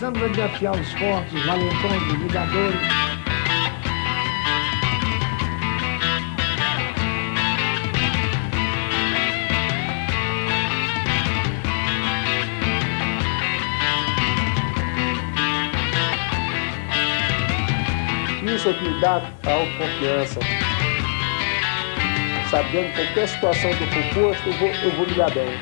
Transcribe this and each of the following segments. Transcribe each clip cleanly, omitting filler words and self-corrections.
Começamos a desafiar os fortes, os valentões, os ligadores. Isso é que me dá a autoconfiança. Sabendo que qualquer situação que eu for posto, eu vou me dar bem.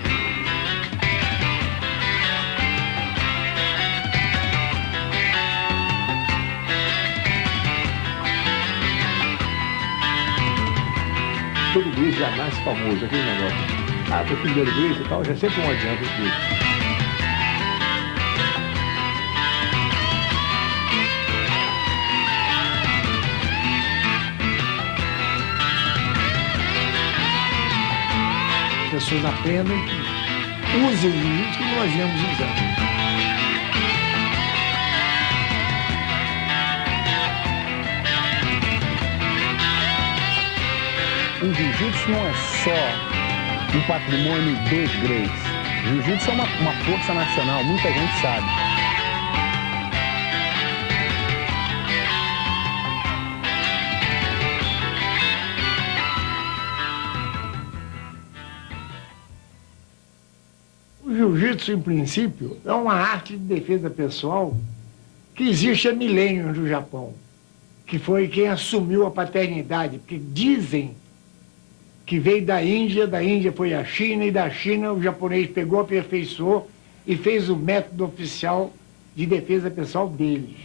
Todo gris já nasce famoso, aquele negócio. Ah, foi primeiro gris e tal, já sempre um adianta o gris. Pessoas aprendem que usem o jiu-jitsu que nós viemos usando. O jiu-jitsu não é só um patrimônio dos greys. O jiu-jitsu é uma força nacional, muita gente sabe. O jiu-jitsu, em princípio, é uma arte de defesa pessoal que existe há milênios no Japão, que foi quem assumiu a paternidade, porque dizem que veio da Índia foi à China, e da China o japonês pegou, aperfeiçoou e fez o método oficial de defesa pessoal deles.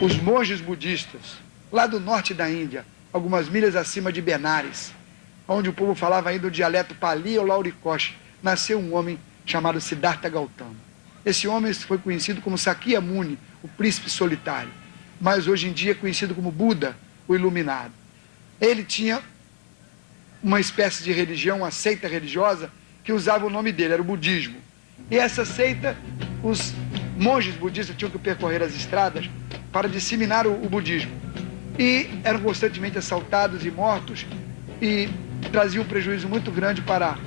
Os monges budistas, lá do norte da Índia, algumas milhas acima de Benares, onde o povo falava ainda o dialeto Pali ou Laurikosh, nasceu um homem chamado Siddhartha Gautama. Esse homem foi conhecido como Sakyamuni, o príncipe solitário, mas hoje em dia é conhecido como Buda, o iluminado. Ele tinha uma espécie de religião, uma seita religiosa, que usava o nome dele, era o budismo. E essa seita, os monges budistas tinham que percorrer as estradas para disseminar o budismo. E eram constantemente assaltados e mortos, e traziam um prejuízo muito grande para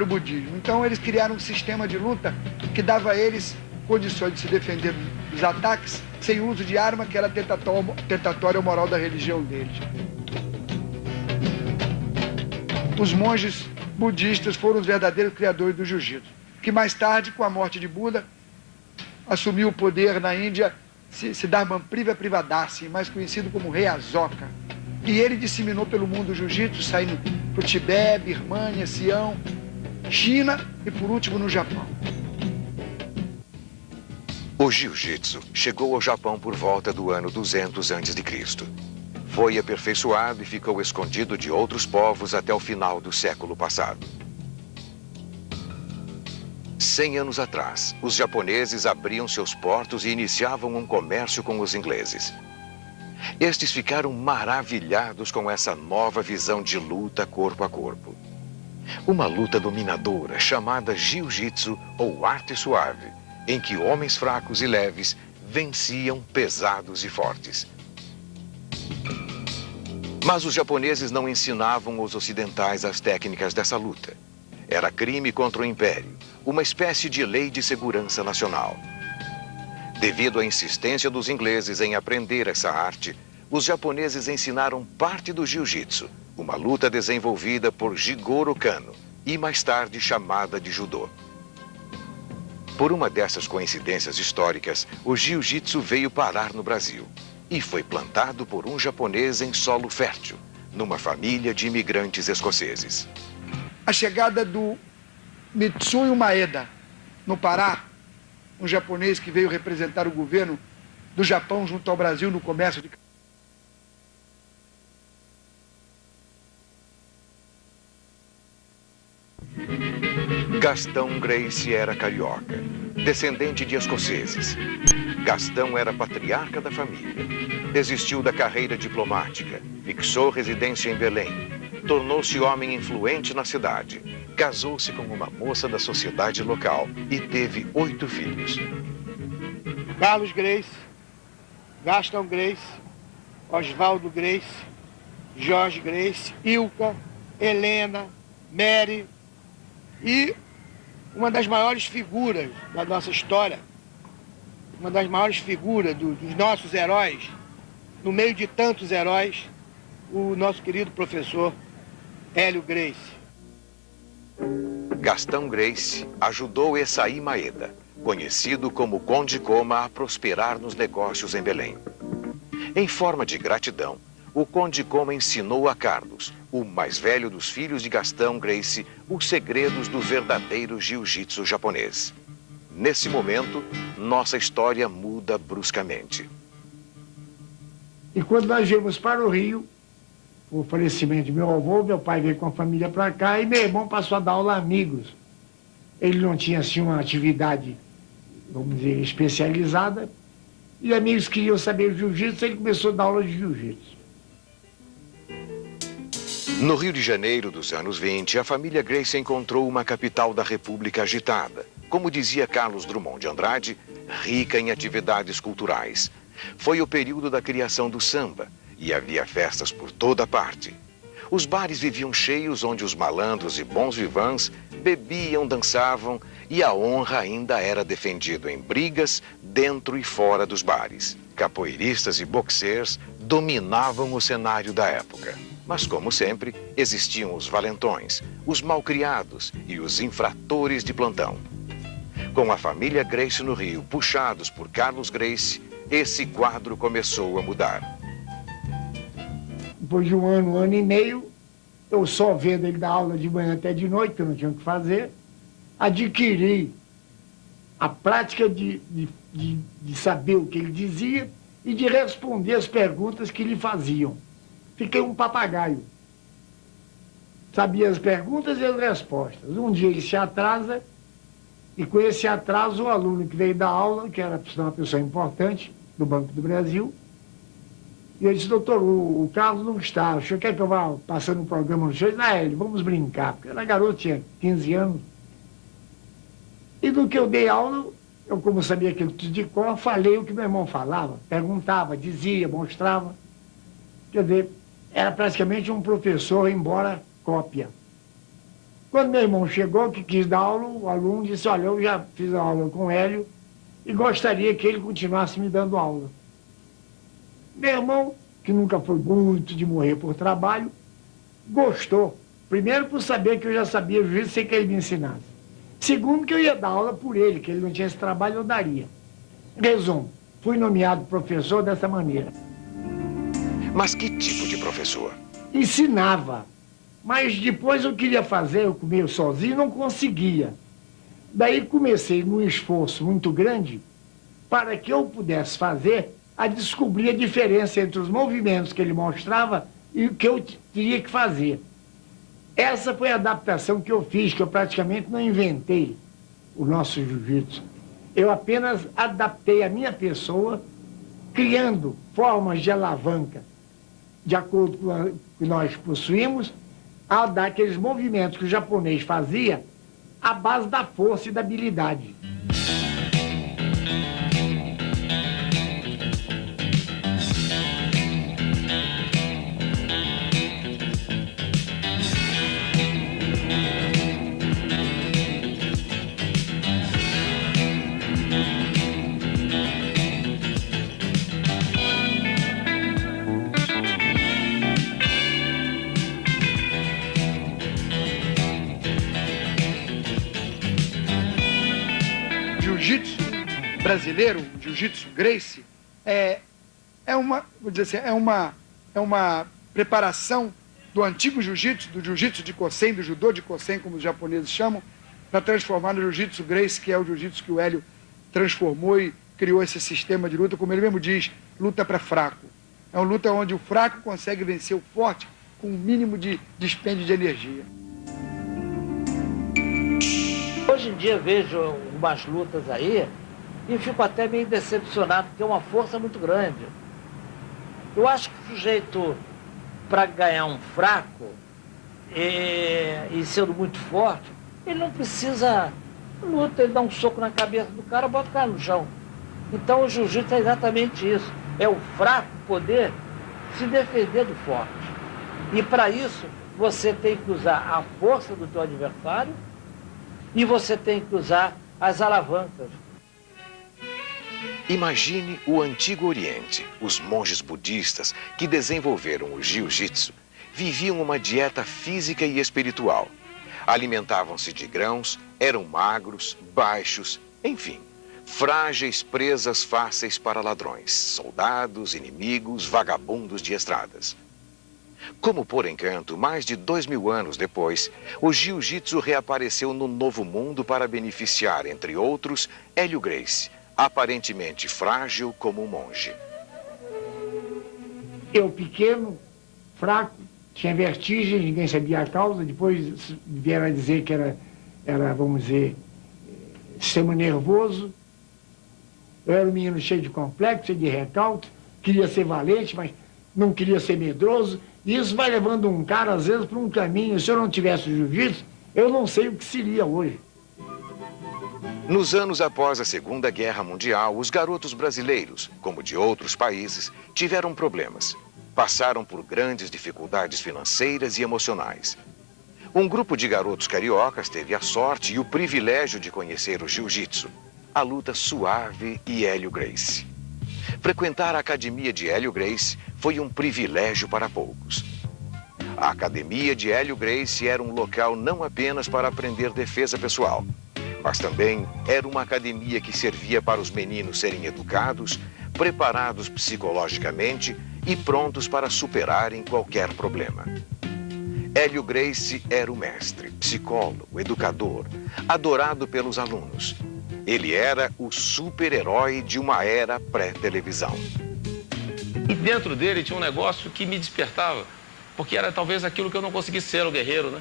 o budismo. Então eles criaram um sistema de luta que dava a eles condições de se defender dos ataques sem uso de arma, que era tentatória ao moral da religião deles. Os monges budistas foram os verdadeiros criadores do jiu-jitsu, que mais tarde, com a morte de Buda, assumiu o poder na Índia Siddhartha Privadasi, mais conhecido como Rei Asoka. E ele disseminou pelo mundo o jiu-jitsu, saindo para o Tibete, Birmânia, Sião, China e, por último, no Japão. O jiu-jitsu chegou ao Japão por volta do ano 200 a.C. Foi aperfeiçoado e ficou escondido de outros povos até o final do século passado. 100 anos atrás, os japoneses abriam seus portos e iniciavam um comércio com os ingleses. Estes ficaram maravilhados com essa nova visão de luta corpo a corpo. Uma luta dominadora chamada jiu-jitsu ou arte suave, em que homens fracos e leves venciam pesados e fortes. Mas os japoneses não ensinavam os ocidentais as técnicas dessa luta. Era crime contra o império, uma espécie de lei de segurança nacional. Devido à insistência dos ingleses em aprender essa arte, os japoneses ensinaram parte do jiu-jitsu, uma luta desenvolvida por Jigoro Kano e mais tarde chamada de judô. Por uma dessas coincidências históricas, o jiu-jitsu veio parar no Brasil e foi plantado por um japonês em solo fértil, numa família de imigrantes escoceses. A chegada do Mitsuyo Maeda, no Pará, um japonês que veio representar o governo do Japão junto ao Brasil no comércio de... Gastão Gracie era carioca, descendente de escoceses. Gastão era patriarca da família. Desistiu da carreira diplomática, fixou residência em Belém, tornou-se homem influente na cidade, casou-se com uma moça da sociedade local e teve 8 filhos. Carlos Gracie, Gastão Gracie, Oswaldo Gracie, Jorge Gracie, Ilka, Helena, Mary e uma das maiores figuras da nossa história, uma das maiores figuras dos nossos heróis, no meio de tantos heróis, o nosso querido professor Hélio Gracie. Gastão Gracie ajudou Essaí Maeda, conhecido como Conde Coma, a prosperar nos negócios em Belém. Em forma de gratidão, o Conde Coma ensinou a Carlos, o mais velho dos filhos de Gastão Gracie, os segredos do verdadeiro jiu-jitsu japonês. Nesse momento, nossa história muda bruscamente. E quando nós viemos para o Rio, o falecimento de meu avô, meu pai veio com a família para cá e meu irmão passou a dar aula a amigos. Ele não tinha, assim, uma atividade, vamos dizer, especializada, e amigos queriam saber jiu-jitsu, ele começou a dar aula de jiu-jitsu. No Rio de Janeiro dos anos 20, a família Gracie encontrou uma capital da República agitada. Como dizia Carlos Drummond de Andrade, rica em atividades culturais. Foi o período da criação do samba e havia festas por toda parte. Os bares viviam cheios, onde os malandros e bons vivãs bebiam, dançavam e a honra ainda era defendida em brigas dentro e fora dos bares. Capoeiristas e boxers dominavam o cenário da época. Mas, como sempre, existiam os valentões, os malcriados e os infratores de plantão. Com a família Gracie no Rio, puxados por Carlos Gracie, esse quadro começou a mudar. Depois de um ano e meio, eu só vendo ele dar aula de manhã até de noite, que eu não tinha o que fazer, adquiri a prática de saber o que ele dizia e de responder as perguntas que lhe faziam. Fiquei um papagaio. Sabia as perguntas e as respostas. Um dia ele se atrasa, e com esse atraso, o aluno que veio dar aula, que era uma pessoa importante do Banco do Brasil, e eu disse: doutor, o Carlos não está, o senhor quer que eu vá passando um programa no senhor? Ele, vamos brincar, porque era garoto, tinha 15 anos. E do que eu dei aula, eu, como sabia aquilo tudo de cor, falei o que meu irmão falava, perguntava, dizia, mostrava. Quer dizer, era praticamente um professor, embora cópia. Quando meu irmão chegou, que quis dar aula, o aluno disse: olha, eu já fiz a aula com o Hélio e gostaria que ele continuasse me dando aula. Meu irmão, que nunca foi muito de morrer por trabalho, gostou. Primeiro, por saber que eu já sabia jiu-jitsu sem que ele me ensinasse. Segundo, que eu ia dar aula por ele, que ele não tinha esse trabalho, eu daria. Resumo, fui nomeado professor dessa maneira. Mas que tipo de professor? Ensinava. Mas depois eu queria fazer, eu comia sozinho, não conseguia. Daí comecei num esforço muito grande para que eu pudesse fazer a descobrir a diferença entre os movimentos que ele mostrava e o que eu teria que fazer. Essa foi a adaptação que eu fiz, que eu praticamente não inventei o nosso jiu-jitsu. Eu apenas adaptei a minha pessoa, criando formas de alavanca, de acordo com o que nós possuímos, a dar aqueles movimentos que o japonês fazia à base da força e da habilidade. Jiu-jitsu brasileiro, o jiu-jitsu Gracie, é uma preparação do antigo jiu-jitsu, do jiu-jitsu de Kosen, do judô de Kosen, como os japoneses chamam, para transformar no jiu-jitsu Gracie, que é o jiu-jitsu que o Hélio transformou e criou esse sistema de luta, como ele mesmo diz, luta para fraco. É uma luta onde o fraco consegue vencer o forte com o mínimo de dispêndio de energia. Hoje em dia vejo umas lutas aí e fico até meio decepcionado, porque é uma força muito grande. Eu acho que o sujeito, para ganhar um fraco e sendo muito forte, ele não precisa luta, ele dá um soco na cabeça do cara, bota o cara no chão. Então o jiu-jitsu é exatamente isso, é o fraco poder se defender do forte. E para isso você tem que usar a força do teu adversário E você tem que usar as alavancas. Imagine o Antigo Oriente. Os monges budistas que desenvolveram o jiu-jitsu viviam uma dieta física e espiritual. Alimentavam-se de grãos, eram magros, baixos, enfim, frágeis presas fáceis para ladrões, soldados, inimigos, vagabundos de estradas. Como por encanto, mais de 2000 anos depois, o jiu-jitsu reapareceu no Novo Mundo para beneficiar, entre outros, Hélio Gracie, aparentemente frágil como um monge. Eu pequeno, fraco, tinha vertigem, ninguém sabia a causa, depois vieram a dizer que era vamos dizer, sistema nervoso. Eu era um menino cheio de complexo, cheio de recalque, queria ser valente, mas não queria ser medroso. E isso vai levando um cara, às vezes, para um caminho. Se eu não tivesse o jiu-jitsu, eu não sei o que seria hoje. Nos anos após a Segunda Guerra Mundial, os garotos brasileiros, como de outros países, tiveram problemas. Passaram por grandes dificuldades financeiras e emocionais. Um grupo de garotos cariocas teve a sorte e o privilégio de conhecer o jiu-jitsu, a luta suave e Hélio Gracie. Frequentar a academia de Hélio Gracie foi um privilégio para poucos. A academia de Hélio Gracie era um local não apenas para aprender defesa pessoal, mas também era uma academia que servia para os meninos serem educados, preparados psicologicamente e prontos para superarem qualquer problema. Hélio Gracie era o mestre, psicólogo, educador, adorado pelos alunos. Ele era o super-herói de uma era pré-televisão. E dentro dele tinha um negócio que me despertava, porque era talvez aquilo que eu não conseguisse ser, o guerreiro, né?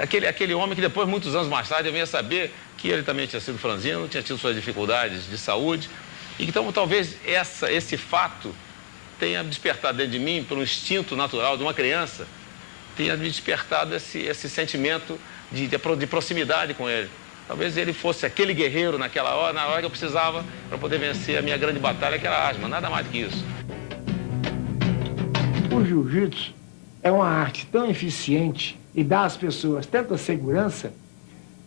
Aquele homem que depois, muitos anos mais tarde, eu vinha saber que ele também tinha sido franzino, tinha tido suas dificuldades de saúde. E então, talvez esse fato tenha despertado dentro de mim, pelo instinto natural de uma criança, tenha me despertado esse sentimento de proximidade com ele. Talvez ele fosse aquele guerreiro naquela hora, na hora que eu precisava para poder vencer a minha grande batalha, que era a asma, nada mais do que isso. O jiu-jitsu é uma arte tão eficiente e dá às pessoas tanta segurança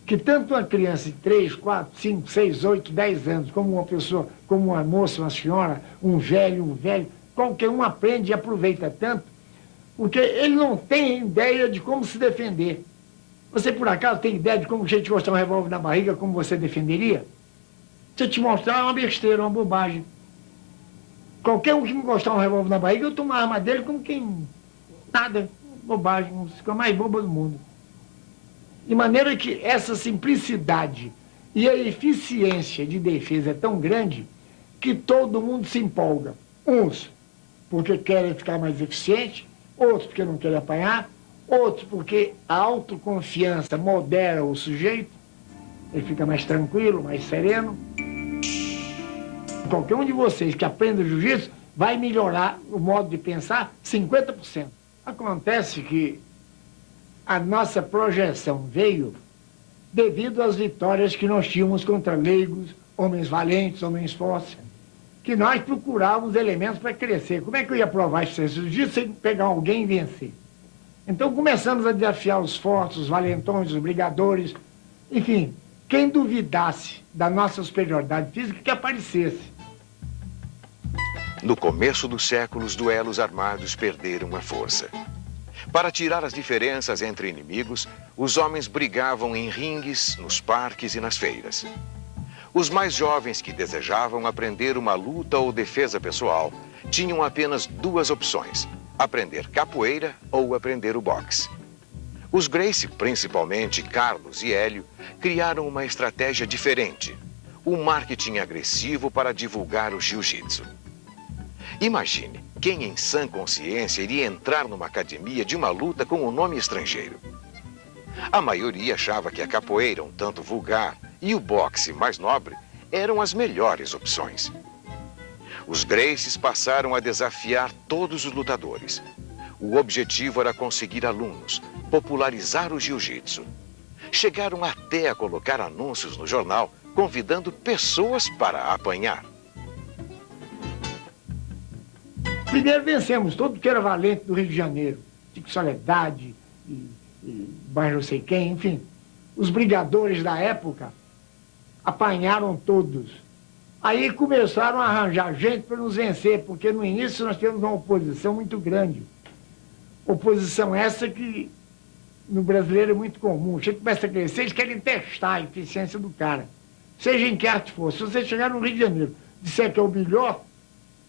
que tanto uma criança de 3, 4, 5, 6, 8, 10 anos, como uma pessoa, como uma moça, uma senhora, um velho, qualquer um aprende e aproveita tanto, porque ele não tem ideia de como se defender. Você, por acaso, tem ideia de como a gente encostar um revólver na barriga, como você defenderia? Se eu te mostrar, é uma besteira, uma bobagem. Qualquer um que me encostar um revólver na barriga, eu tomo a arma dele como quem... Nada, bobagem, a mais boba do mundo. De maneira que essa simplicidade e a eficiência de defesa é tão grande que todo mundo se empolga. Uns porque querem ficar mais eficiente, outros porque não querem apanhar, outros porque a autoconfiança modera o sujeito, ele fica mais tranquilo, mais sereno. Qualquer um de vocês que aprenda jiu-jitsu vai melhorar o modo de pensar 50%. Acontece que a nossa projeção veio devido às vitórias que nós tínhamos contra leigos, homens valentes, homens fortes, que nós procurávamos elementos para crescer. Como é que eu ia provar isso jiu-jitsu sem pegar alguém e vencer? Então começamos a desafiar os fortes, os valentões, os brigadores, enfim, quem duvidasse da nossa superioridade física que aparecesse. No começo do século, os duelos armados perderam a força. Para tirar as diferenças entre inimigos, os homens brigavam em ringues, nos parques e nas feiras. Os mais jovens que desejavam aprender uma luta ou defesa pessoal tinham apenas duas opções: aprender capoeira ou aprender o boxe. Os Gracie, principalmente Carlos e Hélio, criaram uma estratégia diferente: um marketing agressivo para divulgar o jiu-jitsu. Imagine quem em sã consciência iria entrar numa academia de uma luta com um nome estrangeiro. A maioria achava que a capoeira, um tanto vulgar, e o boxe, mais nobre, eram as melhores opções. Os Gracies passaram a desafiar todos os lutadores. O objetivo era conseguir alunos, popularizar o jiu-jitsu. Chegaram até a colocar anúncios no jornal, convidando pessoas para apanhar. Primeiro vencemos todo que era valente do Rio de Janeiro, Tico Soledade, bairro não sei quem, enfim. os brigadores da época apanharam todos. Aí começaram a arranjar gente para nos vencer, porque no início nós tínhamos uma oposição muito grande. Oposição essa que no brasileiro é muito comum. O gente começa a crescer, eles querem testar a eficiência do cara. Seja em que arte for. Se você chegar no Rio de Janeiro e disser que é o melhor,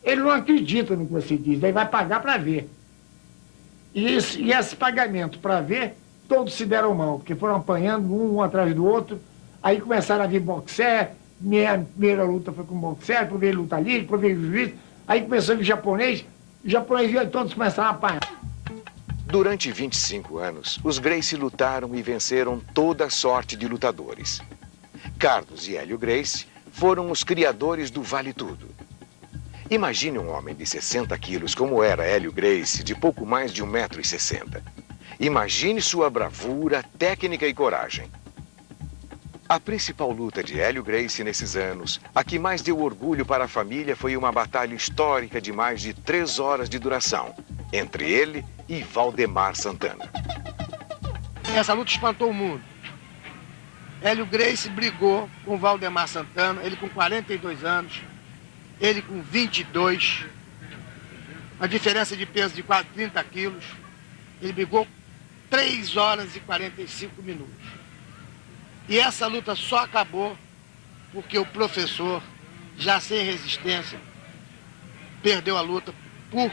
ele não acredita no que você diz, daí vai pagar para ver. E esse pagamento para ver, todos se deram mal, porque foram apanhando um atrás do outro, aí começaram a vir boxer, minha primeira luta foi com boxer, depois veio luta livre, depois veio juiz, aí começou o japonês e todos começaram a apanhar. Durante 25 anos, os Gracie lutaram e venceram toda sorte de lutadores. Carlos e Hélio Gracie foram os criadores do Vale Tudo. Imagine um homem de 60 quilos como era Hélio Gracie, de pouco mais de 1,60 m. Imagine sua bravura, técnica e coragem. A principal luta de Hélio Gracie nesses anos, a que mais deu orgulho para a família, foi uma batalha histórica de mais de 3 horas de duração, entre ele e Valdemar Santana. Essa luta espantou o mundo. Hélio Gracie brigou com Valdemar Santana, ele com 42 anos, ele com 22, uma diferença de peso de quase 30 quilos. Ele brigou 3 horas e 45 minutos. E essa luta só acabou porque o professor, já sem resistência, perdeu a luta por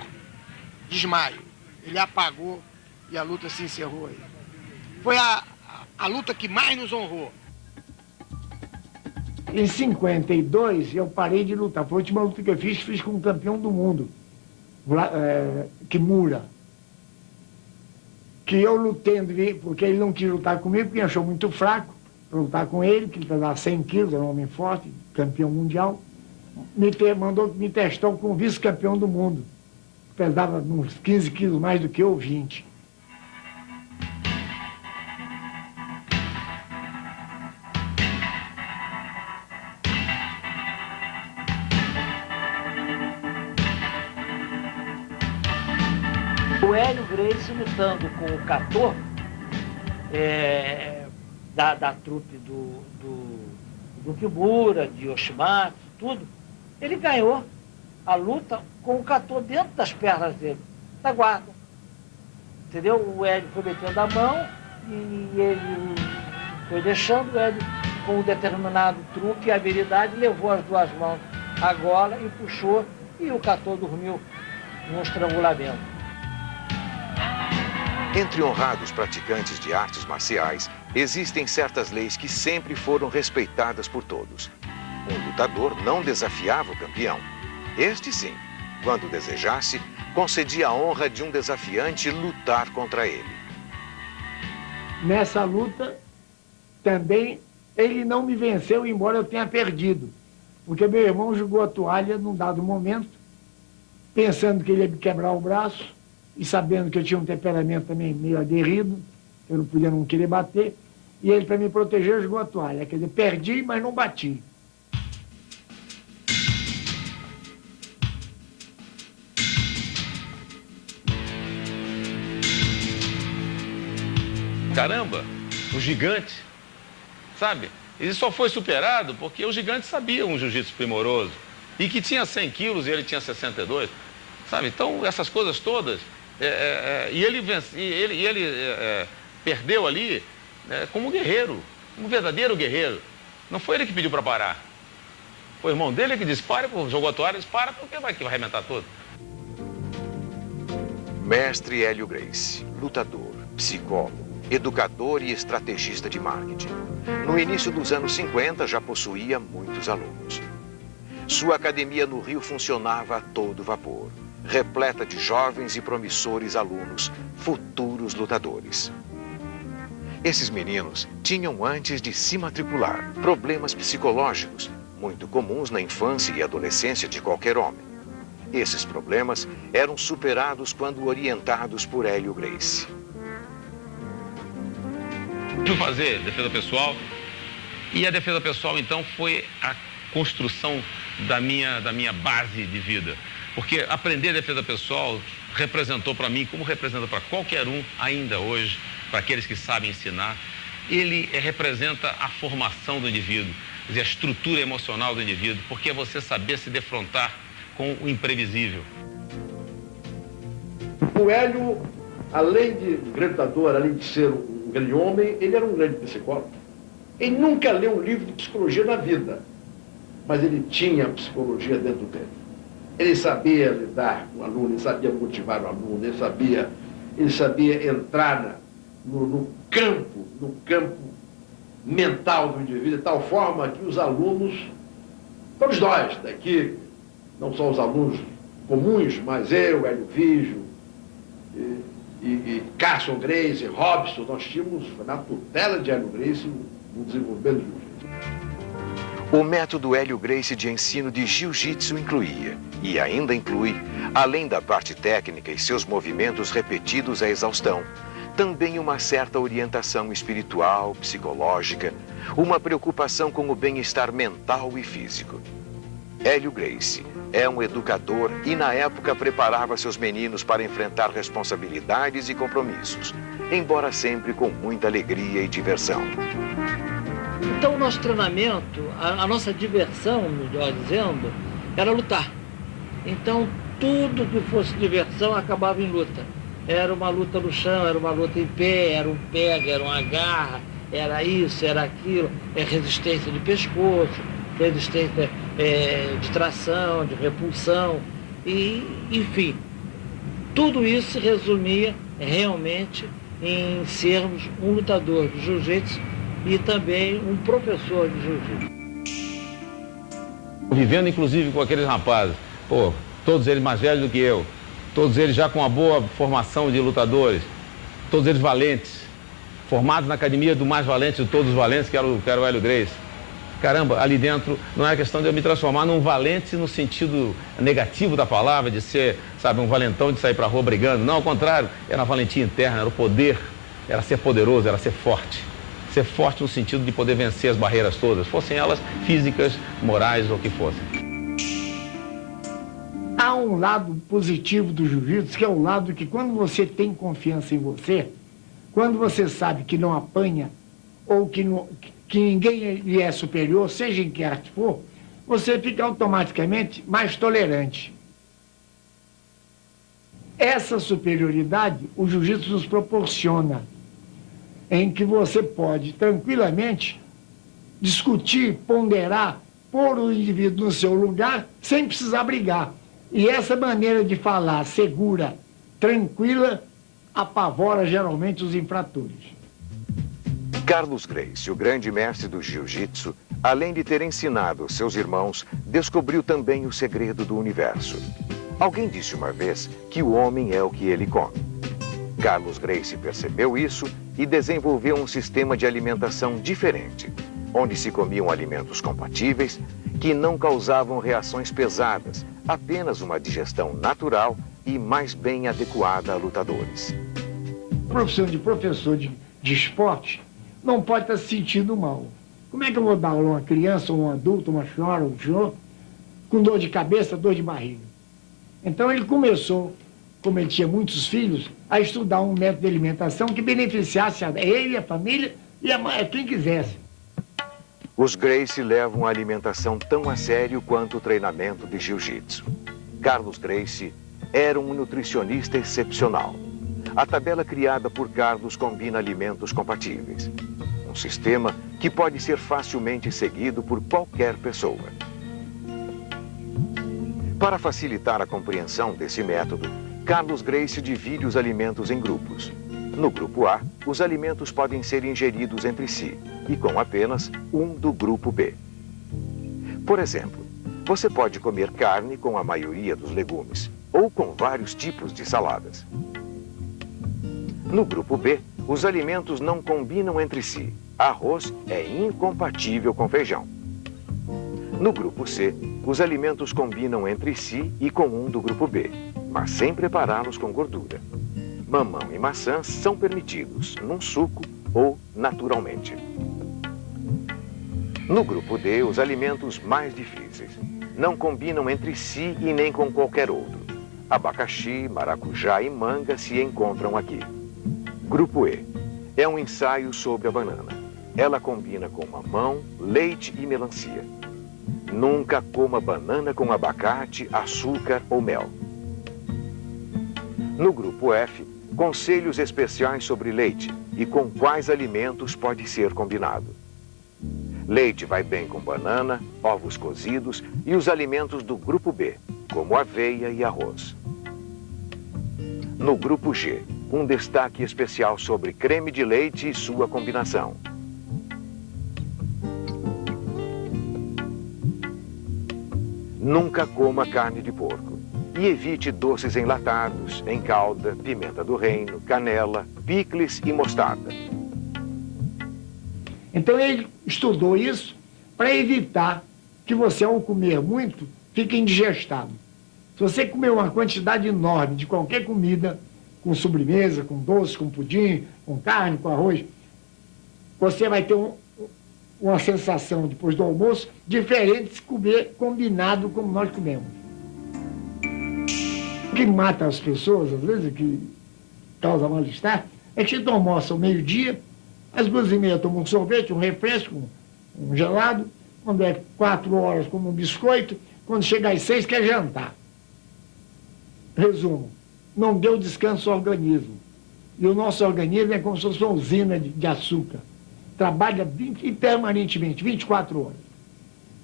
desmaio. Ele apagou e a luta se encerrou aí. Foi a luta que mais nos honrou. Em 52, eu parei de lutar. Foi a última luta que eu fiz com o campeão do mundo, Kimura. Que eu lutando, porque ele não quis lutar comigo, porque achou muito fraco para lutar com ele, que ele pesava 100 quilos, era um homem forte, campeão mundial. Me testou como vice-campeão do mundo. Pesava uns 15 quilos mais do que eu, 20. O Hélio Gracie lutando com o Catô, da trupe do Kimura, de Yoshimatsu, tudo, ele ganhou a luta com o Catô dentro das pernas dele, da guarda. Entendeu? O Hélio foi metendo a mão e ele foi deixando o Hélio com um determinado truque e habilidade, levou as duas mãos à gola e puxou, e o Catô dormiu num estrangulamento. Entre honrados praticantes de artes marciais, existem certas leis que sempre foram respeitadas por todos. Um lutador não desafiava o campeão. Este, sim, quando desejasse, concedia a honra de um desafiante lutar contra ele. Nessa luta, também, ele não me venceu, embora eu tenha perdido. Porque meu irmão jogou a toalha num dado momento, pensando que ele ia me quebrar o braço, e sabendo que eu tinha um temperamento também meio aguerrido, eu não podia não querer bater, e ele, para me proteger, jogou a toalha. Quer dizer, perdi, mas não bati. Caramba, o gigante, sabe? Ele só foi superado porque o gigante sabia um jiu-jitsu primoroso e que tinha 100 quilos e ele tinha 62, sabe? Então, essas coisas todas... ele perdeu ali como um guerreiro, um verdadeiro guerreiro. Não foi ele que pediu para parar. Foi o irmão dele que disse, para, jogou a toalha, disse, para, porque vai arrebentar todo. Mestre Hélio Gracie, lutador, psicólogo, educador e estrategista de marketing. No início dos anos 50 já possuía muitos alunos. Sua academia no Rio funcionava a todo vapor, repleta de jovens e promissores alunos, futuros lutadores. Esses meninos tinham, antes de se matricular, problemas psicológicos, muito comuns na infância e adolescência de qualquer homem. Esses problemas eram superados quando orientados por Hélio Gracie. Fui fazer defesa pessoal, e a defesa pessoal, então, foi a construção da minha base de vida. Porque aprender defesa pessoal representou para mim, como representa para qualquer um ainda hoje, para aqueles que sabem ensinar, ele representa a formação do indivíduo, quer dizer, a estrutura emocional do indivíduo, porque é você saber se defrontar com o imprevisível. O Hélio, além de grande lutador, além de ser um grande homem, ele era um grande psicólogo. Ele nunca leu um livro de psicologia na vida, mas ele tinha psicologia dentro dele. Ele sabia lidar com o aluno, ele sabia motivar o aluno, ele sabia entrar no campo mental do indivíduo, de tal forma que os alunos, todos nós daqui, não só os alunos comuns, mas eu, Hélio Vígio, e Carson Gracie, Robson, nós tínhamos na tutela de Hélio Gracie no desenvolvimento do jiu-jitsu. O método Hélio Gracie de ensino de jiu-jitsu incluía, e ainda inclui, além da parte técnica e seus movimentos repetidos à exaustão, também uma certa orientação espiritual, psicológica, uma preocupação com o bem-estar mental e físico. Hélio Gracie é um educador e, na época, preparava seus meninos para enfrentar responsabilidades e compromissos, embora sempre com muita alegria e diversão. Então, o nosso treinamento, a nossa diversão, melhor dizendo, era lutar. Então, tudo que fosse diversão acabava em luta. Era uma luta no chão, era uma luta em pé, era um pega, era uma garra, era isso, era aquilo, resistência de pescoço, resistência de tração, de repulsão, e, enfim, tudo isso se resumia realmente em sermos um lutador de jiu-jitsu e também um professor de jiu-jitsu. Vivendo inclusive com aqueles rapazes, todos eles mais velhos do que eu, todos eles já com uma boa formação de lutadores, todos eles valentes, formados na academia do mais valente de todos os valentes, que era o Hélio Gracie. Caramba, ali dentro não é questão de eu me transformar num valente no sentido negativo da palavra, de ser, sabe, um valentão de sair pra rua brigando. Não, ao contrário, era a valentia interna, era o poder, era ser poderoso, era ser forte. Ser forte no sentido de poder vencer as barreiras todas, fossem elas físicas, morais ou o que fossem. Há um lado positivo do jiu-jitsu, que é o lado que quando você tem confiança em você, quando você sabe que não apanha ou que ninguém lhe é superior, seja em que arte for, você fica automaticamente mais tolerante. Essa superioridade o jiu-jitsu nos proporciona, em que você pode tranquilamente discutir, ponderar, pôr o indivíduo no seu lugar sem precisar brigar. E essa maneira de falar segura, tranquila, apavora geralmente os infratores. Carlos Gracie, o grande mestre do jiu-jitsu, além de ter ensinado seus irmãos, descobriu também o segredo do universo. Alguém disse uma vez que o homem é o que ele come. Carlos Gracie percebeu isso e desenvolveu um sistema de alimentação diferente, onde se comiam alimentos compatíveis que não causavam reações pesadas, apenas uma digestão natural e mais bem adequada a lutadores. A profissão de professor de esporte não pode estar se sentindo mal. Como é que eu vou dar aula a uma criança, ou um adulto, uma senhora, um senhor, com dor de cabeça, dor de barriga? Então ele começou, como ele tinha muitos filhos, a estudar um método de alimentação que beneficiasse a ele, a família e a quem quisesse. Os Gracie levam a alimentação tão a sério quanto o treinamento de jiu-jitsu. Carlos Gracie era um nutricionista excepcional. A tabela criada por Carlos combina alimentos compatíveis. Um sistema que pode ser facilmente seguido por qualquer pessoa. Para facilitar a compreensão desse método, Carlos Gracie divide os alimentos em grupos. No grupo A, os alimentos podem ser ingeridos entre si e com apenas um do grupo B. Por exemplo, você pode comer carne com a maioria dos legumes ou com vários tipos de saladas. No grupo B, os alimentos não combinam entre si. Arroz é incompatível com feijão. No grupo C, os alimentos combinam entre si e com um do grupo B, mas sem prepará-los com gordura. Mamão e maçã são permitidos num suco ou naturalmente. No grupo D, os alimentos mais difíceis não combinam entre si e nem com qualquer outro. Abacaxi, maracujá e manga se encontram aqui. Grupo E. É um ensaio sobre a banana. Ela combina com mamão, leite e melancia. Nunca coma banana com abacate, açúcar ou mel. No grupo F, conselhos especiais sobre leite e com quais alimentos pode ser combinado. Leite vai bem com banana, ovos cozidos e os alimentos do grupo B, como aveia e arroz. No grupo G, um destaque especial sobre creme de leite e sua combinação. Nunca coma carne de porco e evite doces enlatados, em calda, pimenta do reino, canela, picles e mostarda. Então ele estudou isso para evitar que você, ao comer muito, fique indigestado. Se você comer uma quantidade enorme de qualquer comida, com sobremesa, com doce, com pudim, com carne, com arroz, você vai ter uma sensação, depois do almoço, diferente de se comer combinado como nós comemos. O que mata as pessoas, às vezes, que causa mal-estar, é que você almoça ao meio-dia, às 2h30 toma um sorvete, um refresco, um gelado, quando é 4 horas come um biscoito, quando chega às 6 quer jantar. Resumo, não deu descanso ao organismo. E o nosso organismo é como se fosse uma usina de açúcar. Trabalha permanentemente, 24 horas.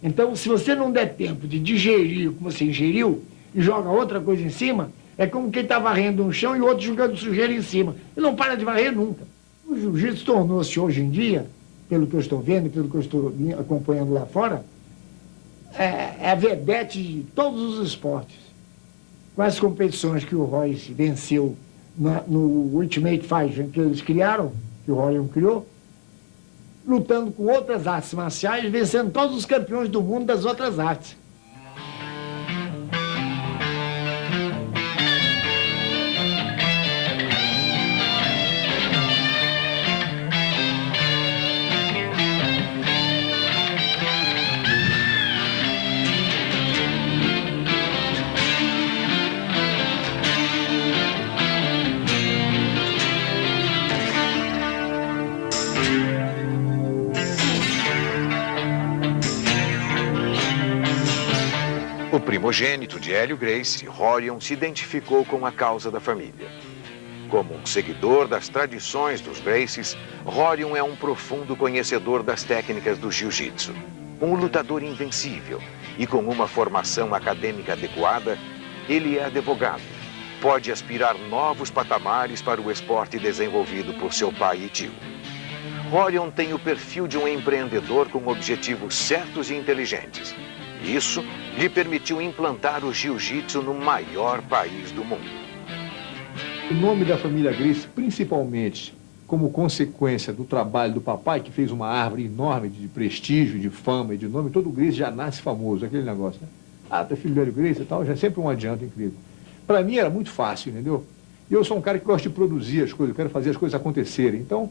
Então, se você não der tempo de digerir o que você ingeriu e joga outra coisa em cima, é como quem está varrendo um chão e o outro jogando sujeira em cima. E não para de varrer nunca. O jiu-jitsu tornou-se hoje em dia, pelo que eu estou vendo, pelo que eu estou acompanhando lá fora, é a vedete de todos os esportes. Com as competições que o Royce venceu no Ultimate Fighter que eles criaram, que o Rorion criou, lutando com outras artes marciais, vencendo todos os campeões do mundo das outras artes. O primogênito de Hélio Gracie, Rorion, se identificou com a causa da família. Como um seguidor das tradições dos Gracies, Rorion é um profundo conhecedor das técnicas do jiu-jitsu. Um lutador invencível e com uma formação acadêmica adequada, ele é advogado. Pode aspirar novos patamares para o esporte desenvolvido por seu pai e tio. Rorion tem o perfil de um empreendedor com objetivos certos e inteligentes. Isso lhe permitiu implantar o jiu-jitsu no maior país do mundo. O nome da família Gracie, principalmente como consequência do trabalho do papai, que fez uma árvore enorme de prestígio, de fama e de nome, todo Gracie já nasce famoso, aquele negócio, né? Ah, tu é filho do Hélio Gracie e tal, já é sempre um adianto incrível. Para mim era muito fácil, entendeu? E eu sou um cara que gosta de produzir as coisas, eu quero fazer as coisas acontecerem. Então,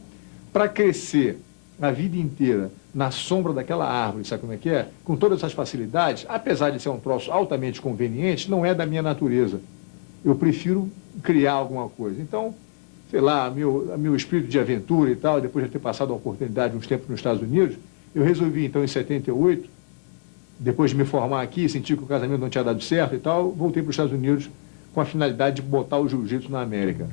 para crescer a vida inteira na sombra daquela árvore, sabe como é que é? Com todas essas facilidades, apesar de ser um troço altamente conveniente, não é da minha natureza. Eu prefiro criar alguma coisa. Então, sei lá, meu espírito de aventura e tal, depois de ter passado a oportunidade uns tempos nos Estados Unidos, eu resolvi, então, em 78, depois de me formar aqui, sentir que o casamento não tinha dado certo e tal, voltei para os Estados Unidos com a finalidade de botar o jiu-jitsu na América.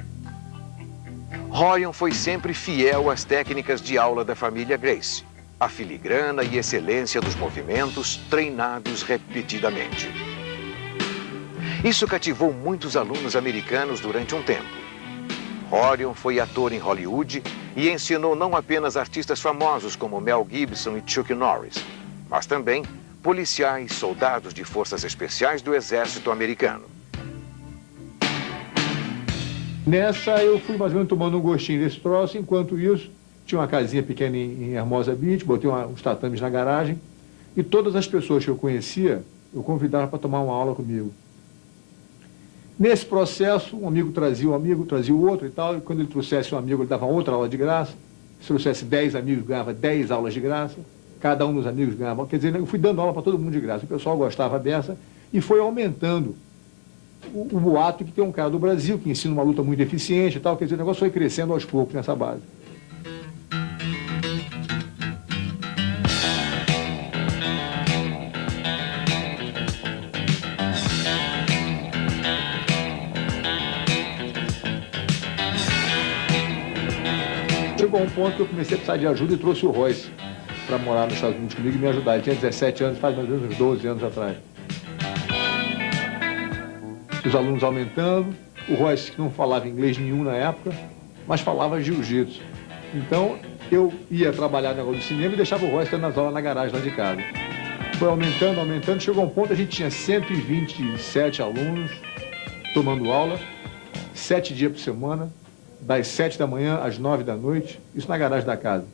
Rorion foi sempre fiel às técnicas de aula da família Gracie. A filigrana e excelência dos movimentos treinados repetidamente. Isso cativou muitos alunos americanos durante um tempo. Rorion foi ator em Hollywood e ensinou não apenas artistas famosos como Mel Gibson e Chuck Norris, mas também policiais, soldados de forças especiais do exército americano. Nessa eu fui mais ou menos tomando um gostinho desse troço, enquanto isso tinha uma casinha pequena em Hermosa Beach, botei uns tatames na garagem e todas as pessoas que eu conhecia, eu convidava para tomar uma aula comigo. Nesse processo, um amigo, trazia o outro e tal, e quando ele trouxesse um amigo, ele dava outra aula de graça, se trouxesse 10 amigos, ganhava 10 aulas de graça, cada um dos amigos ganhava, quer dizer, eu fui dando aula para todo mundo de graça, o pessoal gostava dessa e foi aumentando o boato que tem um cara do Brasil que ensina uma luta muito eficiente e tal, quer dizer, o negócio foi crescendo aos poucos nessa base. chegou a um ponto que eu comecei a precisar de ajuda e trouxe o Royce para morar nos Estados Unidos comigo e me ajudar. Ele tinha 17 anos, faz mais ou menos uns 12 anos atrás. Os alunos aumentando, o Royce não falava inglês nenhum na época, mas falava jiu-jitsu. Então, eu ia trabalhar no negócio do cinema e deixava o Royce dando as aulas na garagem lá de casa. Foi aumentando, aumentando, chegou a um ponto, a gente tinha 127 alunos tomando aula, 7 dias por semana, das 7 da manhã às 9 da noite, isso na garagem da casa.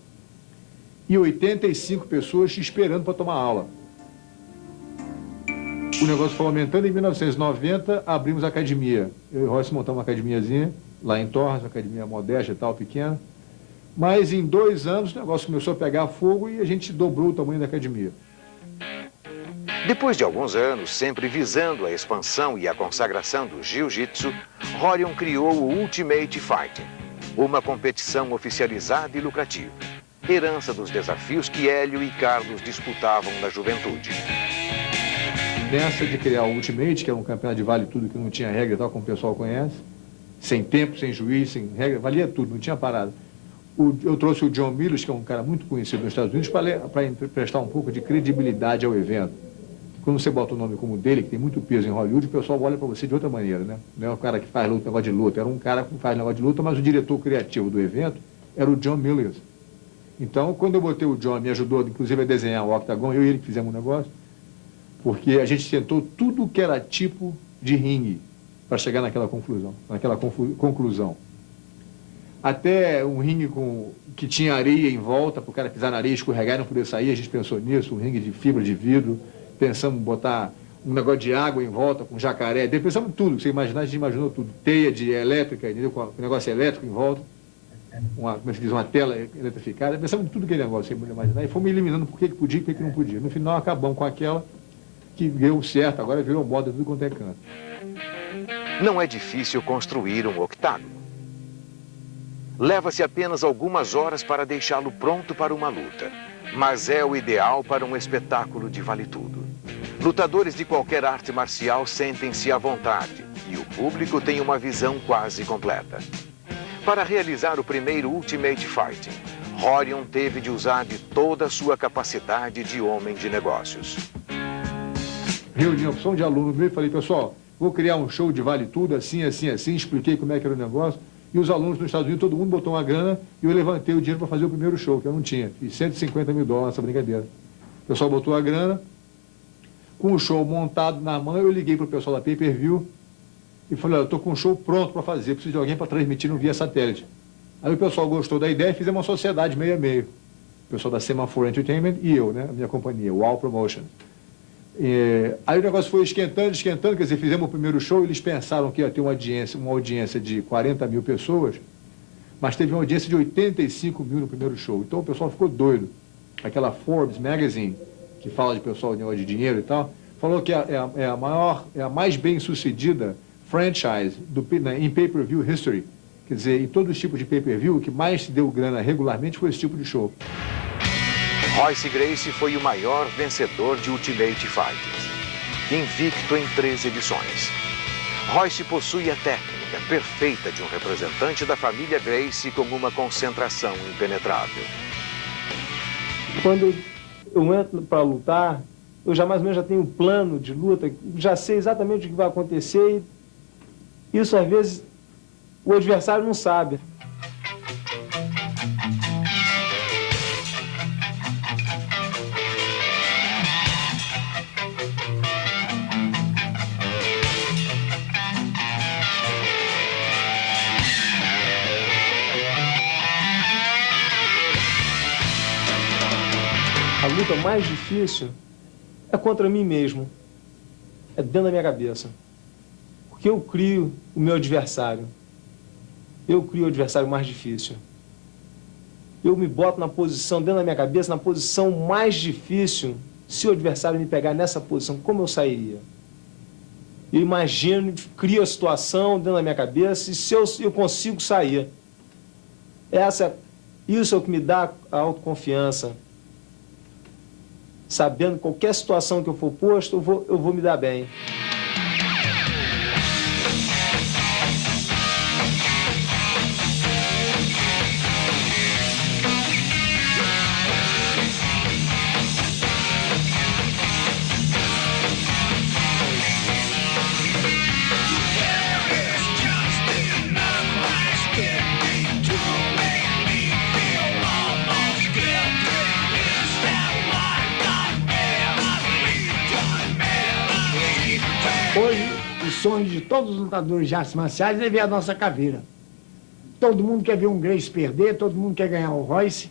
E 85 pessoas esperando para tomar aula. O negócio foi aumentando, em 1990 abrimos a academia. Eu e o Royce montamos uma academiazinha, lá em Torres, uma academia modesta e tal, pequena. Mas em 2 anos o negócio começou a pegar fogo e a gente dobrou o tamanho da academia. Depois de alguns anos, sempre visando a expansão e a consagração do jiu-jitsu, Rorion criou o Ultimate Fighting, uma competição oficializada e lucrativa, herança dos desafios que Hélio e Carlos disputavam na juventude. Nessa de criar o Ultimate, que era um campeonato de vale tudo, que não tinha regra, tal como o pessoal conhece, sem tempo, sem juiz, sem regra, valia tudo, não tinha parada. Eu trouxe o John Mills, que é um cara muito conhecido nos Estados Unidos, para prestar um pouco de credibilidade ao evento. Quando você bota o nome como dele, que tem muito peso em Hollywood, o pessoal olha para você de outra maneira, né? Não é o cara que faz luta, negócio de luta, era um cara que faz negócio de luta, mas o diretor criativo do evento era o John Mills. Então, quando eu botei o John, me ajudou, inclusive, a desenhar o octagon, eu e ele que fizemos um negócio, porque a gente tentou tudo que era tipo de ringue para chegar naquela conclusão. Até um ringue que tinha areia em volta, para o cara pisar na areia, escorregar e não poder sair, a gente pensou nisso, um ringue de fibra de vidro, pensamos em botar um negócio de água em volta, com jacaré, pensamos em tudo, você imaginar, a gente imaginou tudo, teia de elétrica, entendeu? Com um negócio elétrico em volta, como se diz, uma tela eletrificada, pensamos em tudo aquele negócio, você pode imaginar, e fomos eliminando por que podia e por que não podia. No final acabamos com aquela que deu certo, agora virou moda tudo quanto é canto. Não é difícil construir um octágono. Leva-se apenas algumas horas para deixá-lo pronto para uma luta, mas é o ideal para um espetáculo de vale-tudo. Lutadores de qualquer arte marcial sentem-se à vontade e o público tem uma visão quase completa. Para realizar o primeiro Ultimate Fighting, Rorion teve de usar de toda a sua capacidade de homem de negócios. Reuni a opção de aluno meu e falei, pessoal, vou criar um show de vale-tudo, assim, assim, assim, expliquei como é que era o negócio. E os alunos nos Estados Unidos, todo mundo botou uma grana e eu levantei o dinheiro para fazer o primeiro show, que eu não tinha. Fiz $150 mil nessa brincadeira. O pessoal botou a grana, com o show montado na mão, eu liguei para o pessoal da Pay-Per-View e falei, olha, eu estou com um show pronto para fazer, preciso de alguém para transmitir no via satélite. Aí o pessoal gostou da ideia e fizemos uma sociedade meio a meio. O pessoal da Semaphore Entertainment e eu, né, a minha companhia, o All Promotion. Aí o negócio foi esquentando, quer dizer, fizemos o primeiro show, eles pensaram que ia ter uma audiência de 40 mil pessoas, mas teve uma audiência de 85 mil no primeiro show. Então o pessoal ficou doido. Aquela Forbes Magazine, que fala de pessoal de dinheiro e tal, falou que é a mais bem-sucedida franchise em pay-per-view history. Quer dizer, em todos os tipos de pay-per-view, o que mais se deu grana regularmente foi esse tipo de show. Royce Gracie foi o maior vencedor de Ultimate Fighting, invicto em 3 edições. Royce possui a técnica perfeita de um representante da família Gracie com uma concentração impenetrável. Quando eu entro para lutar, eu já mais ou menos já tenho um plano de luta, já sei exatamente o que vai acontecer e isso às vezes o adversário não sabe. A luta mais difícil é contra mim mesmo, é dentro da minha cabeça. Porque eu crio o meu adversário, eu crio o adversário mais difícil. Eu me boto na posição, dentro da minha cabeça, na posição mais difícil. Se o adversário me pegar nessa posição, como eu sairia? Eu imagino, crio a situação dentro da minha cabeça e se eu consigo sair. Isso é o que me dá a autoconfiança. Sabendo que qualquer situação que eu for posto, eu vou me dar bem. sonho de todos os lutadores de artes marciais é ver a nossa caveira. Todo mundo quer ver um Gracie perder, todo mundo quer ganhar o Royce.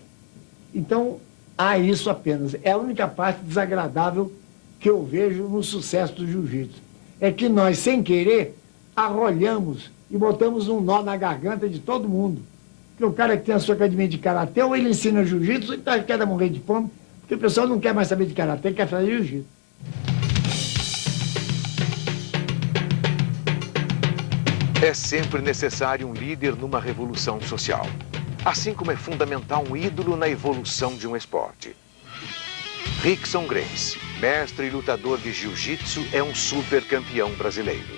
Então, há isso apenas. É a única parte desagradável que eu vejo no sucesso do jiu-jitsu. É que nós, sem querer, arrolhamos e botamos um nó na garganta de todo mundo. Porque o cara que tem a sua academia de karatê, ou ele ensina jiu-jitsu, ou ele quer morrer de fome, porque o pessoal não quer mais saber de karatê, quer fazer jiu-jitsu. É sempre necessário um líder numa revolução social. Assim como é fundamental um ídolo na evolução de um esporte. Rickson Gracie, mestre e lutador de jiu-jitsu, é um super campeão brasileiro.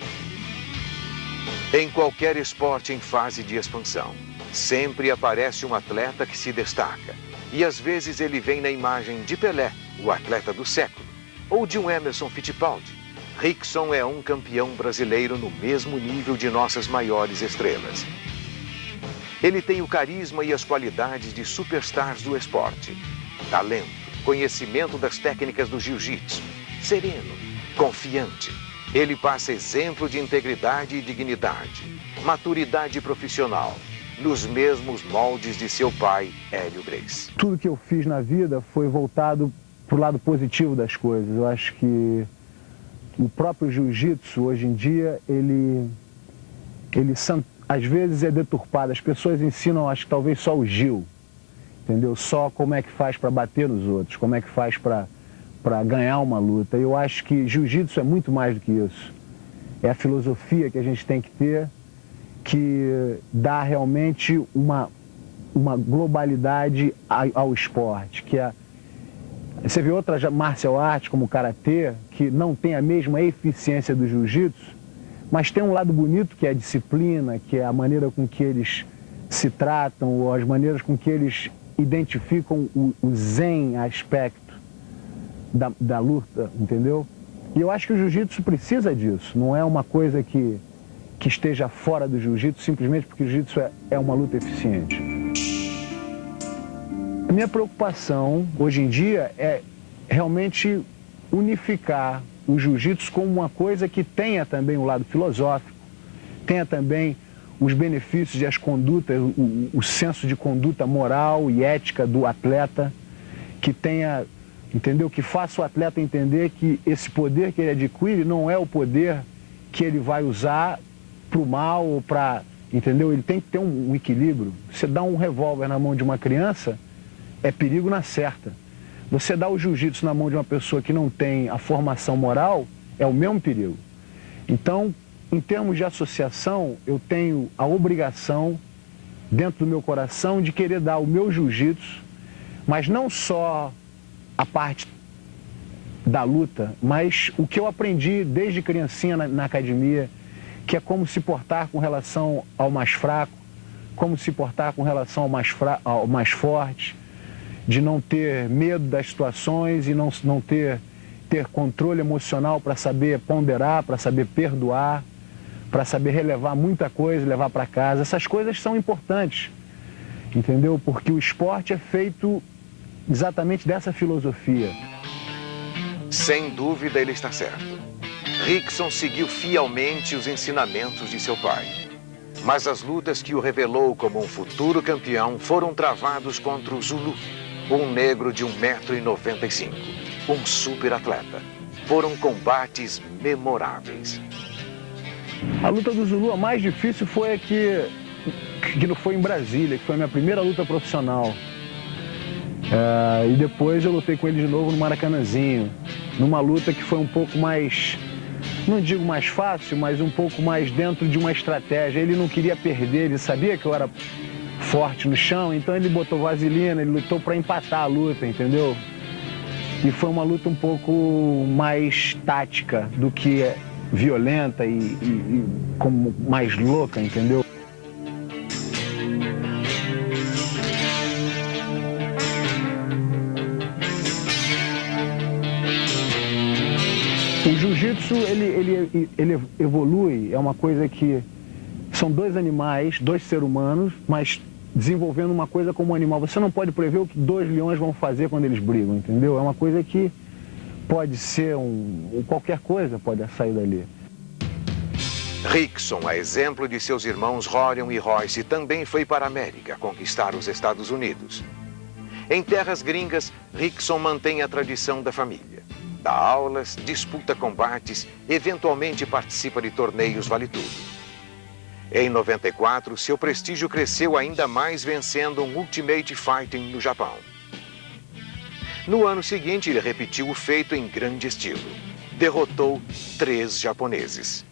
Em qualquer esporte em fase de expansão, sempre aparece um atleta que se destaca. E às vezes ele vem na imagem de Pelé, o atleta do século, ou de um Emerson Fittipaldi. Rickson é um campeão brasileiro no mesmo nível de nossas maiores estrelas. Ele tem o carisma e as qualidades de superstars do esporte. Talento, conhecimento das técnicas do jiu-jitsu, sereno, confiante. Ele passa exemplo de integridade e dignidade, maturidade profissional, nos mesmos moldes de seu pai, Hélio Gracie. Tudo que eu fiz na vida foi voltado para o lado positivo das coisas. Eu acho que o próprio jiu-jitsu, hoje em dia, ele às vezes é deturpado. As pessoas ensinam, acho que talvez só o Gil, entendeu? Só como é que faz para bater nos outros, como é que faz para ganhar uma luta. Eu acho que jiu-jitsu é muito mais do que isso. É a filosofia que a gente tem que ter, que dá realmente uma globalidade ao esporte, que é... Você vê outras martial arts, como o karatê, que não tem a mesma eficiência do jiu-jitsu, mas tem um lado bonito, que é a disciplina, que é a maneira com que eles se tratam, ou as maneiras com que eles identificam o zen aspecto da luta, entendeu? E eu acho que o jiu-jitsu precisa disso, não é uma coisa que esteja fora do jiu-jitsu, simplesmente porque o jiu-jitsu é uma luta eficiente. A minha preocupação, hoje em dia, é realmente unificar o jiu-jitsu como uma coisa que tenha também o lado filosófico, tenha também os benefícios e as condutas, o senso de conduta moral e ética do atleta, que tenha, entendeu? Que faça o atleta entender que esse poder que ele adquire não é o poder que ele vai usar para o mal ou para, entendeu? Ele tem que ter um equilíbrio. Você dá um revólver na mão de uma criança, é perigo na certa. Você dá o jiu-jitsu na mão de uma pessoa que não tem a formação moral, é o mesmo perigo. Então, em termos de associação, eu tenho a obrigação, dentro do meu coração, de querer dar o meu jiu-jitsu, mas não só a parte da luta, mas o que eu aprendi desde criancinha na academia, que é como se portar com relação ao mais fraco, como se portar com relação ao mais forte, de não ter medo das situações e não ter controle emocional para saber ponderar, para saber perdoar, para saber relevar muita coisa e levar para casa. Essas coisas são importantes, entendeu? Porque o esporte é feito exatamente dessa filosofia. Sem dúvida, ele está certo. Rickson seguiu fielmente os ensinamentos de seu pai. Mas as lutas que o revelou como um futuro campeão foram travados contra o Zulu, um negro de 1,95 m, um super atleta. Foram combates memoráveis. A luta do Zulu, a mais difícil foi a que não foi em Brasília, que foi a minha primeira luta profissional. E depois eu lutei com ele de novo no Maracanãzinho, numa luta que foi um pouco mais, não digo mais fácil, mas um pouco mais dentro de uma estratégia. Ele não queria perder, ele sabia que eu era forte no chão, então ele botou vaselina, ele lutou para empatar a luta, entendeu? E foi uma luta um pouco mais tática do que violenta e como mais louca, entendeu? O jiu-jitsu, ele evolui, é uma coisa que são dois animais, dois seres humanos, mas desenvolvendo uma coisa como um animal. Você não pode prever o que dois leões vão fazer quando eles brigam, entendeu? É uma coisa que pode ser qualquer coisa pode sair dali. Rickson, a exemplo de seus irmãos Rorion e Royce, também foi para a América conquistar os Estados Unidos. Em terras gringas, Rickson mantém a tradição da família. Dá aulas, disputa combates, eventualmente participa de torneios vale-tudo. Em 94, seu prestígio cresceu ainda mais vencendo um Ultimate Fighting no Japão. No ano seguinte, ele repetiu o feito em grande estilo. Derrotou 3 japoneses.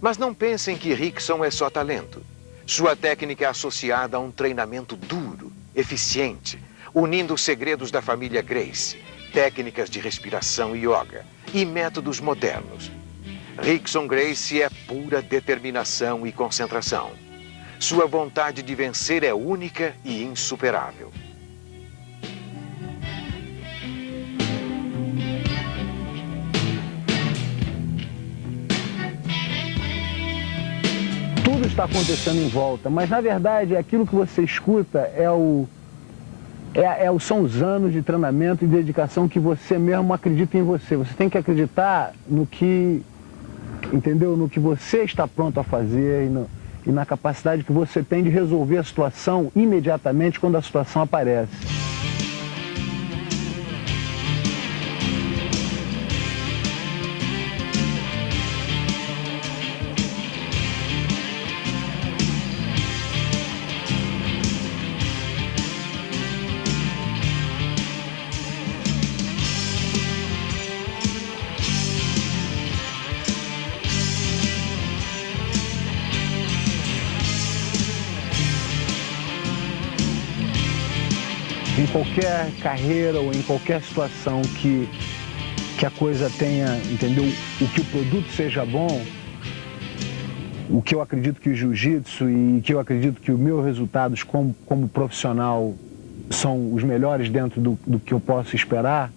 Mas não pensem que Rickson é só talento. Sua técnica é associada a um treinamento duro, eficiente, unindo os segredos da família Gracie, técnicas de respiração e yoga e métodos modernos. Rickson Gracie é pura determinação e concentração. Sua vontade de vencer é única e insuperável. Tudo está acontecendo em volta, mas na verdade aquilo que você escuta são os anos de treinamento e dedicação que você mesmo acredita em você. Você tem que acreditar no que, entendeu? No que você está pronto a fazer e na capacidade que você tem de resolver a situação imediatamente quando a situação aparece. Em qualquer carreira ou em qualquer situação que a coisa tenha, entendeu? O que o produto seja bom, o que eu acredito que o jiu-jitsu e que eu acredito que os meus resultados como profissional são os melhores dentro do que eu posso esperar,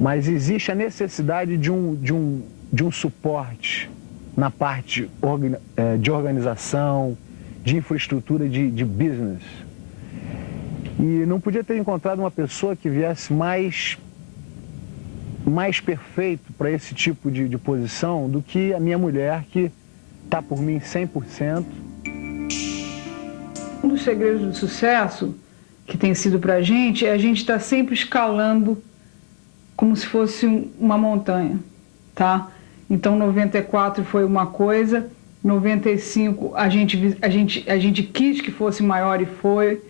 mas existe a necessidade de um suporte na parte de organização, de infraestrutura, de business. E não podia ter encontrado uma pessoa que viesse mais perfeito para esse tipo de posição do que a minha mulher, que está por mim 100%. Um dos segredos do sucesso que tem sido para a gente é a gente estar sempre escalando como se fosse uma montanha, tá? Então, 94 foi uma coisa, 95 a gente quis que fosse maior e foi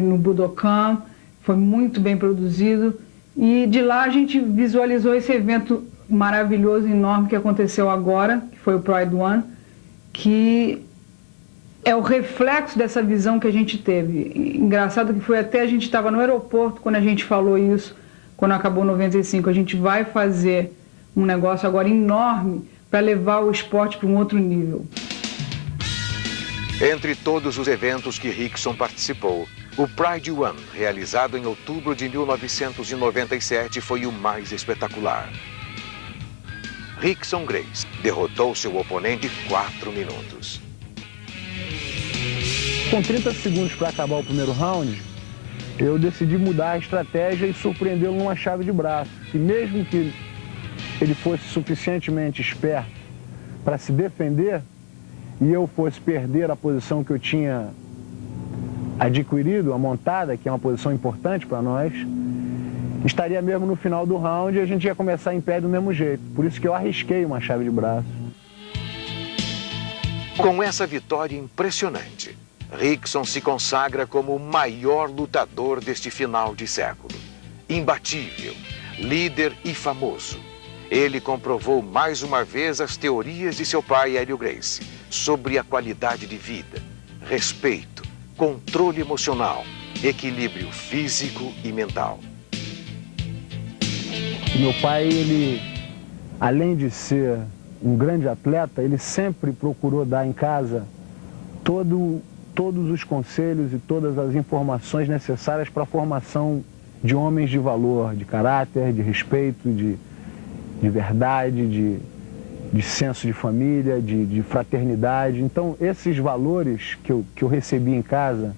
no Budokan, foi muito bem produzido e de lá a gente visualizou esse evento maravilhoso, enorme que aconteceu agora, que foi o Pride One, que é o reflexo dessa visão que a gente teve. Engraçado que foi até a gente estava no aeroporto quando a gente falou isso, quando acabou 95, a gente vai fazer um negócio agora enorme para levar o esporte para um outro nível. Entre todos os eventos que Rickson participou, o Pride One, realizado em outubro de 1997, foi o mais espetacular. Rickson Gracie derrotou seu oponente em 4 minutos. Com 30 segundos para acabar o primeiro round, eu decidi mudar a estratégia e surpreendê-lo numa chave de braço. Que mesmo que ele fosse suficientemente esperto para se defender, e eu fosse perder a posição que eu tinha adquirido, a montada, que é uma posição importante para nós, estaria mesmo no final do round e a gente ia começar em pé do mesmo jeito. Por isso que eu arrisquei uma chave de braço. Com essa vitória impressionante, Rickson se consagra como o maior lutador deste final de século. Imbatível, líder e famoso. Ele comprovou mais uma vez as teorias de seu pai, Hélio Gracie, sobre a qualidade de vida, respeito, controle emocional, equilíbrio físico e mental. Meu pai, ele, além de ser um grande atleta, ele sempre procurou dar em casa todos os conselhos e todas as informações necessárias para a formação de homens de valor, de caráter, de respeito, de verdade, de senso de família, de fraternidade. Então, esses valores que eu recebi em casa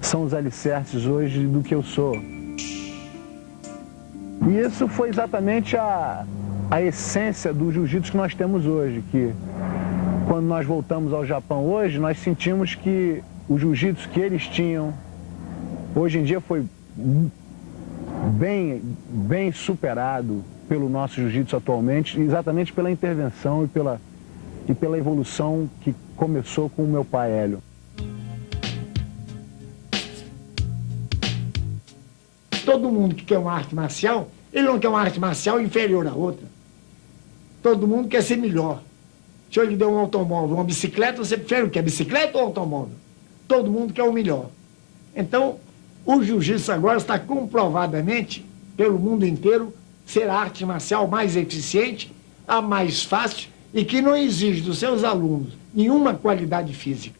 são os alicerces hoje do que eu sou. E isso foi exatamente a essência do jiu-jitsu que nós temos hoje, que quando nós voltamos ao Japão hoje, nós sentimos que o jiu-jitsu que eles tinham, hoje em dia foi bem superado pelo nosso jiu-jitsu atualmente, exatamente pela intervenção e pela evolução que começou com o meu pai Hélio. Todo mundo que quer uma arte marcial, ele não quer uma arte marcial inferior à outra. Todo mundo quer ser melhor. Se eu lhe der um automóvel, uma bicicleta, você prefere o quê? Bicicleta ou automóvel? Todo mundo quer o melhor. Então, o jiu-jitsu agora está comprovadamente, pelo mundo inteiro, ser a arte marcial mais eficiente, a mais fácil e que não exige dos seus alunos nenhuma qualidade física.